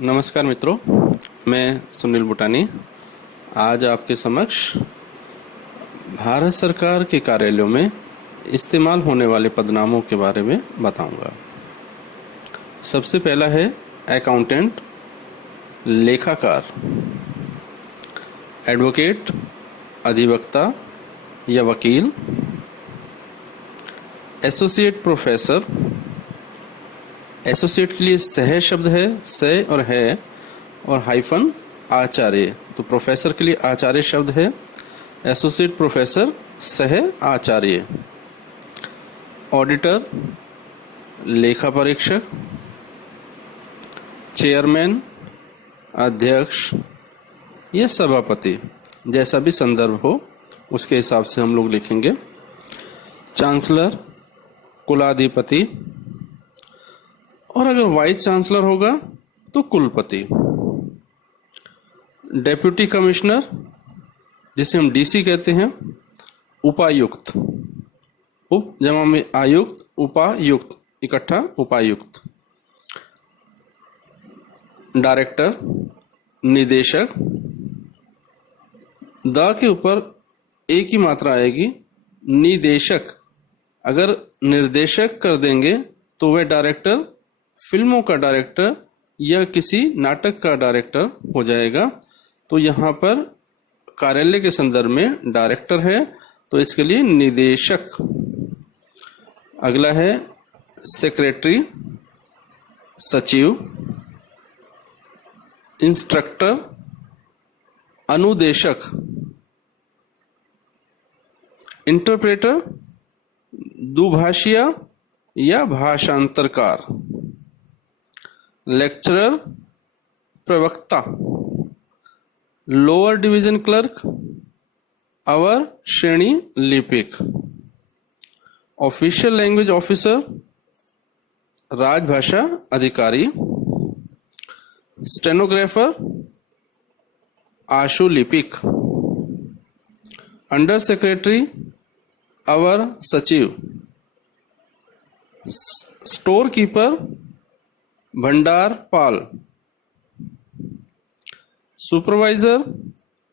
नमस्कार मित्रों, मैं सुनील बुटानी आज आपके समक्ष भारत सरकार के कार्यालयों में इस्तेमाल होने वाले पदनामों के बारे में बताऊंगा। सबसे पहला है अकाउंटेंट, लेखाकार, एडवोकेट, अधिवक्ता या वकील, एसोसिएट प्रोफेसर। एसोसिएट के लिए सह शब्द है, सह और है और हाइफन आचार्य, तो प्रोफेसर के लिए आचार्य शब्द है, एसोसिएट प्रोफेसर सह आचार्य। ऑडिटर, लेखा परीक्षक, चेयरमैन, अध्यक्ष या सभापति, जैसा भी संदर्भ हो उसके हिसाब से हम लोग लिखेंगे। चांसलर, कुलाधिपति, और अगर वाइस चांसलर होगा तो कुलपति। डेप्यूटी कमिश्नर, जिसे हम डीसी कहते हैं, उपायुक्त, उप जमा में आयुक्त, उपायुक्त इकट्ठा उपायुक्त। डायरेक्टर, निदेशक, द के ऊपर एक ही मात्रा आएगी, निदेशक। अगर निर्देशक कर देंगे तो वह डायरेक्टर फिल्मों का डायरेक्टर या किसी नाटक का डायरेक्टर हो जाएगा। तो यहाँ पर कार्यालय के संदर्भ में डायरेक्टर है तो इसके लिए निदेशक। अगला है सेक्रेटरी, सचिव, इंस्ट्रक्टर, अनुदेशक, इंटरप्रेटर, दुभाषिया या भाषांतरकार, लेक्चरर, प्रवक्ता, लोअर डिवीजन क्लर्क, अवर श्रेणी लिपिक, ऑफिशियल लैंग्वेज ऑफिसर, राजभाषा अधिकारी, स्टेनोग्राफर, आशु लिपिक, अंडर सेक्रेटरी, अवर सचिव, स्टोर कीपर, भंडार पाल, सुपरवाइजर,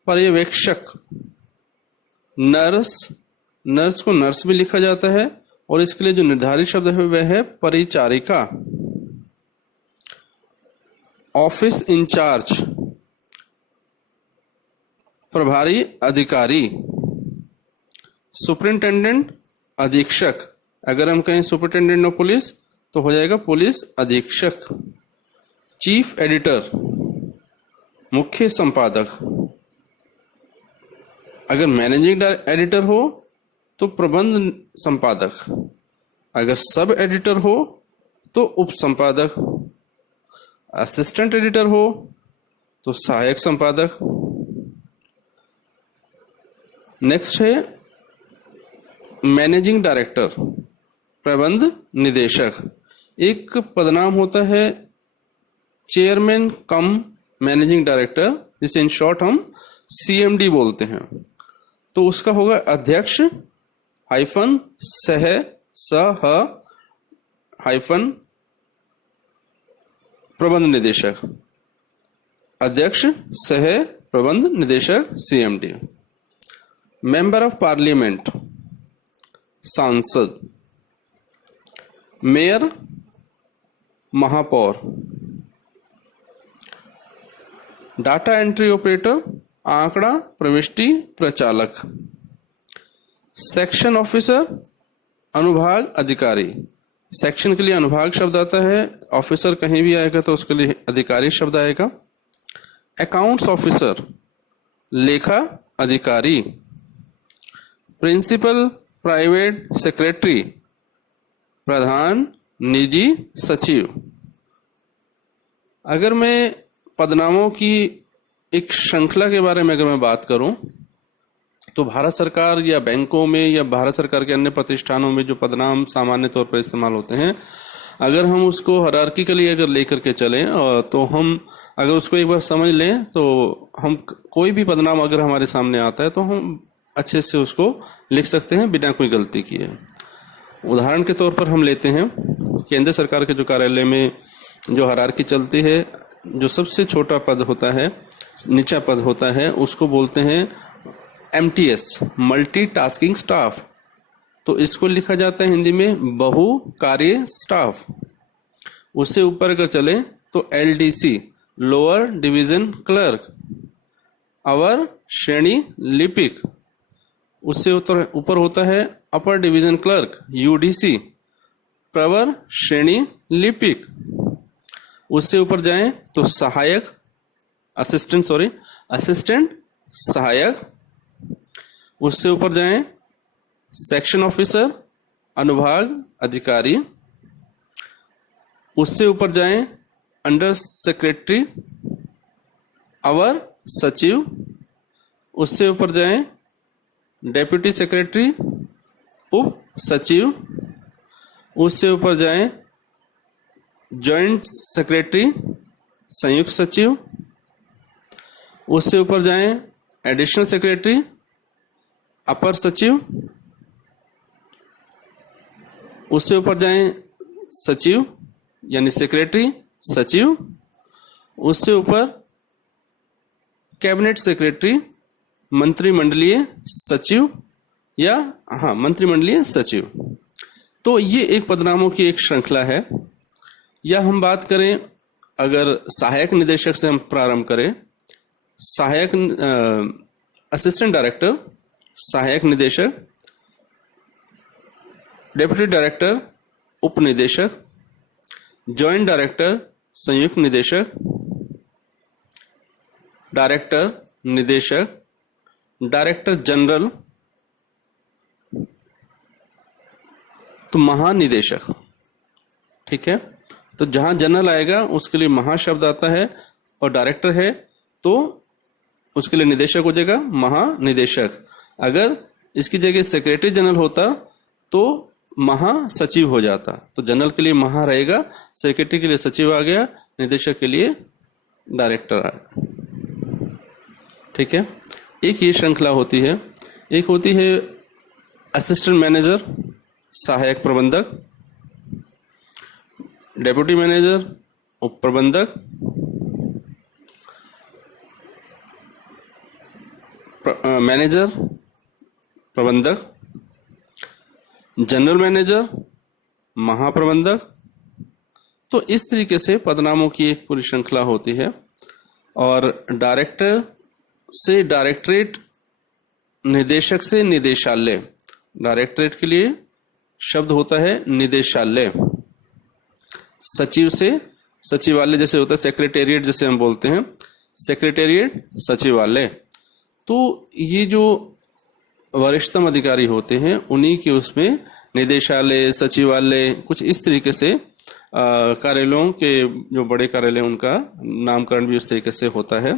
पर्यवेक्षक, नर्स, नर्स को नर्स भी लिखा जाता है और इसके लिए जो निर्धारित शब्द है वह है परिचारिका। ऑफिस इंचार्ज, प्रभारी अधिकारी, सुपरिंटेंडेंट, अधीक्षक। अगर हम कहें सुपरिंटेंडेंट ऑफ पुलिस तो हो जाएगा पुलिस अधीक्षक। चीफ एडिटर, मुख्य संपादक। अगर मैनेजिंग एडिटर हो तो प्रबंध संपादक, अगर सब एडिटर हो तो उप संपादक, असिस्टेंट एडिटर हो तो सहायक संपादक। नेक्स्ट है मैनेजिंग डायरेक्टर, प्रबंध निदेशक। एक पदनाम होता है चेयरमैन कम मैनेजिंग डायरेक्टर, जिसे इन शॉर्ट हम सीएमडी बोलते हैं। तो उसका होगा अध्यक्ष हाइफन सह सह हाइफन प्रबंध निदेशक, अध्यक्ष सह प्रबंध निदेशक सीएमडी। मेंबर ऑफ पार्लियामेंट, सांसद। मेयर, महापौर। डाटा एंट्री ऑपरेटर, आंकड़ा प्रविष्टि प्रचालक। सेक्शन ऑफिसर, अनुभाग अधिकारी। सेक्शन के लिए अनुभाग शब्द आता है, ऑफिसर कहीं भी आएगा तो उसके लिए अधिकारी शब्द आएगा। अकाउंट्स ऑफिसर, लेखा अधिकारी। प्रिंसिपल प्राइवेट सेक्रेटरी, प्रधान निजी सचिव। अगर मैं पदनामों की एक श्रृंखला के बारे में अगर मैं बात करूं तो भारत सरकार या बैंकों में या भारत सरकार के अन्य प्रतिष्ठानों में जो पदनाम सामान्य तौर पर इस्तेमाल होते हैं, अगर हम उसको हायरार्किकली अगर लेकर के चलें तो हम अगर उसको एक बार समझ लें तो हम कोई भी पदनाम अगर हमारे सामने आता है तो हम अच्छे से उसको लिख सकते हैं बिना कोई गलती किए। उदाहरण के तौर पर हम लेते हैं केंद्र सरकार के जो कार्यालय में जो हायरार्की चलती है, जो सबसे छोटा पद होता है, नीचा पद होता है, उसको बोलते हैं MTS, मल्टीटास्किंग स्टाफ। तो इसको लिखा जाता है हिंदी में बहु कार्य स्टाफ। उससे ऊपर अगर चले तो LDC, लोअर डिवीजन क्लर्क, अवर श्रेणी लिपिक। उससे ऊपर होता है अपर डिवीजन क्लर्क, UDC, प्रवर श्रेणी लिपिक। उससे ऊपर जाएं तो सहायक, असिस्टेंट सहायक। उससे ऊपर जाएं सेक्शन ऑफिसर, अनुभाग अधिकारी। उससे ऊपर जाएं अंडर सेक्रेटरी, अवर सचिव। उससे ऊपर जाएं डेप्यूटी सेक्रेटरी, उप सचिव। उससे ऊपर जाएं जॉइंट सेक्रेटरी, संयुक्त सचिव। उससे ऊपर जाएं एडिशनल सेक्रेटरी, अपर सचिव। उससे ऊपर जाएं सचिव यानी सेक्रेटरी, सचिव। उससे ऊपर कैबिनेट सेक्रेटरी, मंत्रिमंडलीय सचिव मंत्रिमंडलीय सचिव। तो ये एक पदनामों की एक श्रृंखला है। या हम बात करें, अगर सहायक निदेशक से हम प्रारंभ करें, सहायक असिस्टेंट डायरेक्टर, सहायक निदेशक, डेप्यूटी डायरेक्टर, उप निदेशक, जॉइंट डायरेक्टर, संयुक्त निदेशक, डायरेक्टर, निदेशक, डायरेक्टर जनरल, तो महानिदेशक। ठीक है, तो जहां जनरल आएगा उसके लिए महा शब्द आता है, और डायरेक्टर है तो उसके लिए निदेशक हो जाएगा महानिदेशक। अगर इसकी जगह सेक्रेटरी जनरल होता तो महासचिव हो जाता। तो जनरल के लिए महा रहेगा, सेक्रेटरी के लिए सचिव आ गया, निदेशक के लिए डायरेक्टर आ गया। ठीक है, एक ये श्रृंखला होती है। एक होती है असिस्टेंट मैनेजर, सहायक प्रबंधक, डेप्यूटी मैनेजर, उप प्रबंधक, मैनेजर, प्रबंधक, जनरल मैनेजर, महाप्रबंधक। तो इस तरीके से पदनामों की एक पूरी श्रृंखला होती है। और डायरेक्टर से डायरेक्टरेट, निदेशक से निदेशालय। डायरेक्टरेट के लिए शब्द होता है निदेशालय। सचिव से सचिवालय, जैसे होता है सेक्रेटेरिएट, जैसे हम बोलते हैं सेक्रेटेरिएट, सचिवालय। तो ये जो वरिष्ठतम अधिकारी होते हैं उन्हीं के उसमें निदेशालय, सचिवालय, कुछ इस तरीके से कार्यालयों के जो बड़े कार्यालय उनका नामकरण भी उस तरीके से होता है।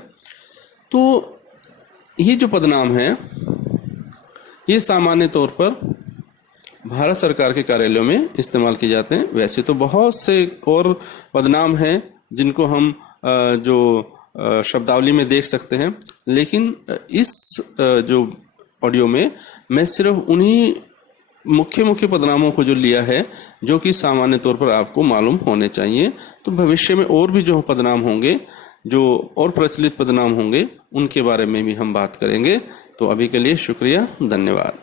तो ये जो पदनाम है ये सामान्य तौर पर भारत सरकार के कार्यालयों में इस्तेमाल किए जाते हैं। वैसे तो बहुत से और पदनाम हैं जिनको हम जो शब्दावली में देख सकते हैं, लेकिन इस जो ऑडियो में मैं सिर्फ उन्हीं मुख्य पदनामों को जो लिया है जो कि सामान्य तौर पर आपको मालूम होने चाहिए। तो भविष्य में और भी जो पदनाम होंगे, जो और प्रचलित पदनाम होंगे, उनके बारे में भी हम बात करेंगे। तो अभी के लिए शुक्रिया, धन्यवाद।